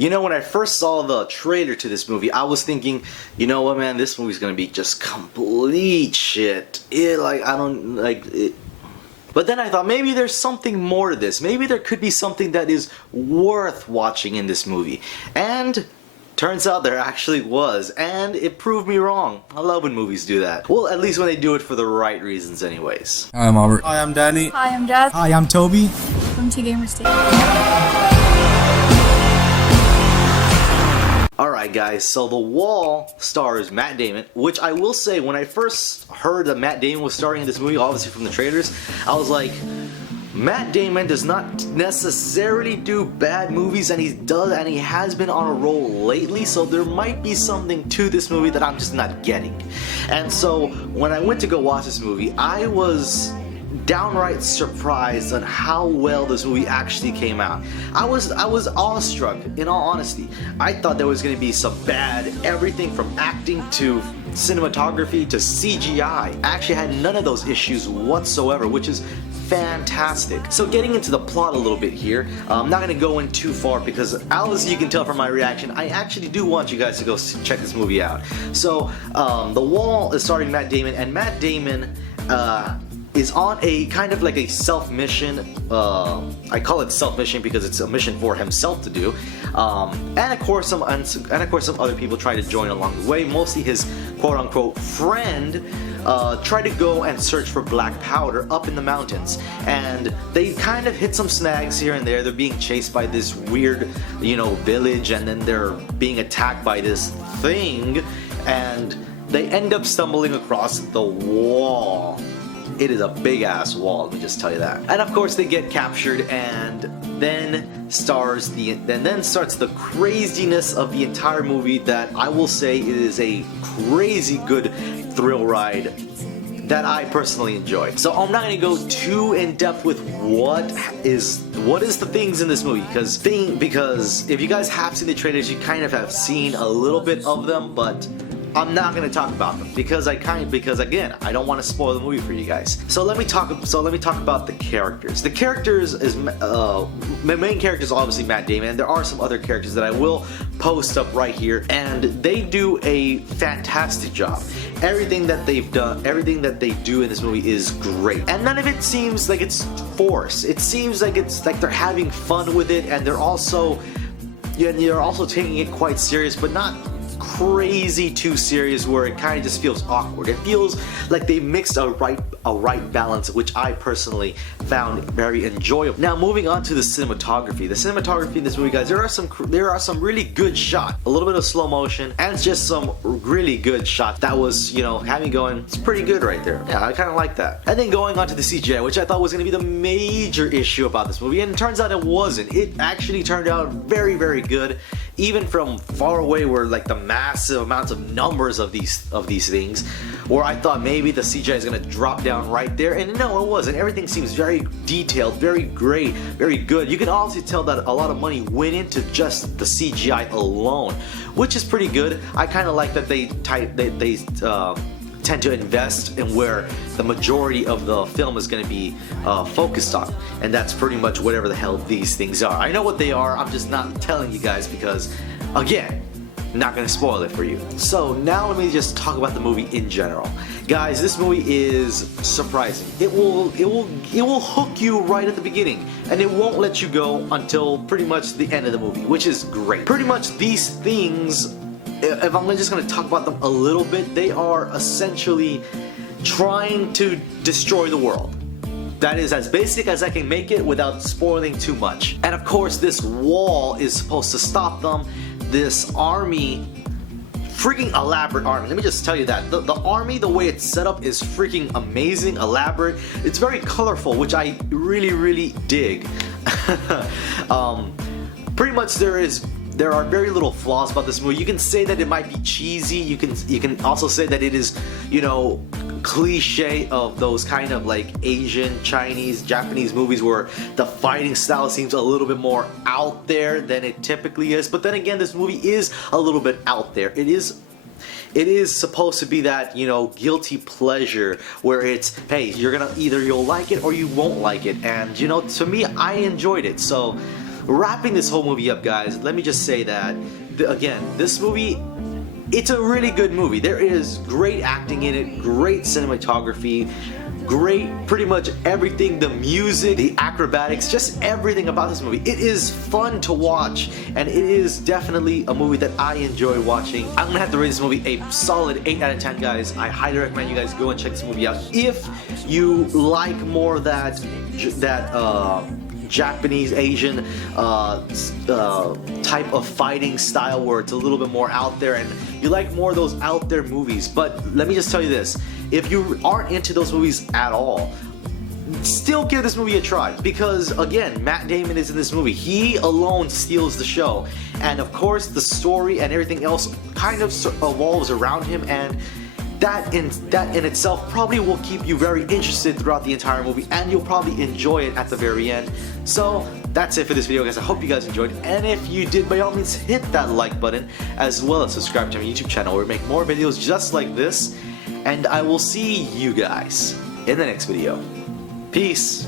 You know, when I first saw the trailer to this movie, I was thinking, you know what, man, this movie's gonna be just complete shit. I don't like it. But then I thought maybe there's something more to this. Maybe there could be something that is worth watching in this movie. And turns out there actually was, and it proved me wrong. I love when movies do that. Well, at least when they do it for the right reasons anyways. Hi, I'm Albert. Hi, I'm Danny. Hi, I'm Jazz. Hi, I'm Toby. From T Gamer State. Alright guys, so The Wall stars Matt Damon, which I will say, when I first heard that Matt Damon was starring in this movie, obviously from the trailers, I was like, Matt Damon does not necessarily do bad movies, and he has been on a roll lately, so there might be something to this movie that I'm just not getting. And so when I went to go watch this movie, I was downright surprised on how well this movie actually came out. I was awestruck, in all honesty. I thought there was going to be some bad everything from acting to cinematography to CGI. I actually had none of those issues whatsoever, which is fantastic. So getting into the plot a little bit here, I'm not going to go in too far because as you can tell from my reaction, I actually do want you guys to go check this movie out. So The Wall is starring Matt Damon, and Matt Damon is on a kind of like a self-mission. I call it self-mission because it's a mission for himself to do, and of course some other people try to join along the way. Mostly his quote-unquote friend try to go and search for black powder up in the mountains, and they kind of hit some snags here and there. They're being chased by this weird, village, and then they're being attacked by this thing, and they end up stumbling across the wall. It is a big ass wall, let me just tell you that. And of course they get captured, and then starts the craziness of the entire movie that I will say is a crazy good thrill ride that I personally enjoyed. So I'm not gonna go too in depth with what is the things in this movie, because if you guys have seen the trailers, you kind of have seen a little bit of them, but I'm not going to talk about them because again, I don't want to spoil the movie for you guys. So let me talk about the characters. The characters is my main character is obviously Matt Damon, and there are some other characters that I will post up right here, and they do a fantastic job. Everything that they do in this movie is great, and none of it seems like it's forced. It seems like they're having fun with it, and they're also taking it quite serious, but not crazy too serious where it kind of just feels awkward. It feels like they mixed a right balance, which I personally found very enjoyable. Now moving on to the cinematography. The cinematography in this movie, guys, there are some really good shots. A little bit of slow motion and just some really good shots that was, having going, it's pretty good right there. Yeah, I kind of like that. And then going on to the CGI, which I thought was going to be the major issue about this movie, and it turns out it wasn't. It actually turned out very, very good, even from far away, where like the massive amounts of numbers of these things, where I thought maybe the CGI is going to drop down right there, and no, it wasn't. Everything seems very detailed, very great, very good. You can also tell that a lot of money went into just the CGI alone, which is pretty good. I kind of like that they tend to invest in where the majority of the film is going to be focused on, and that's pretty much whatever the hell these things are. I know what they are, I'm just not telling you guys because, again, not gonna spoil it for you. So now let me just talk about the movie in general. Guys, this movie is surprising. It will hook you right at the beginning, and it won't let you go until pretty much the end of the movie, which is great. Pretty much these things, if I'm just gonna talk about them a little bit, they are essentially trying to destroy the world. That is as basic as I can make it without spoiling too much. And of course, this wall is supposed to stop them. This army, freaking elaborate army. Let me just tell you that. The army, the way it's set up is freaking amazing, elaborate. It's very colorful, which I really, really dig. Pretty much there are very little flaws about this movie. You can say that it might be cheesy. You can also say that it is, cliche of those kind of like Asian, Chinese, Japanese movies where the fighting style seems a little bit more out there than it typically is. But then again, this movie is a little bit out there. It is supposed to be that, guilty pleasure where it's, hey, you'll like it or you won't like it. And to me, I enjoyed it. So wrapping this whole movie up, guys, let me just say that, again, this movie, it's a really good movie. There is great acting in it, great cinematography, great pretty much everything, the music, the acrobatics, just everything about this movie. It is fun to watch, and it is definitely a movie that I enjoy watching. I'm gonna have to rate this movie a solid 8 out of 10, guys. I highly recommend you guys go and check this movie out if you like more that Japanese Asian type of fighting style where it's a little bit more out there and you like more of those out there movies. But let me just tell you this, if you aren't into those movies at all, still give this movie a try, because again, Matt Damon is in this movie. He alone steals the show, and of course the story and everything else kind of evolves around him, and that in itself probably will keep you very interested throughout the entire movie, and you'll probably enjoy it at the very end. So that's it for this video, guys. I hope you guys enjoyed, and if you did, by all means hit that like button, as well as subscribe to my YouTube channel where we make more videos just like this, and I will see you guys in the next video. Peace.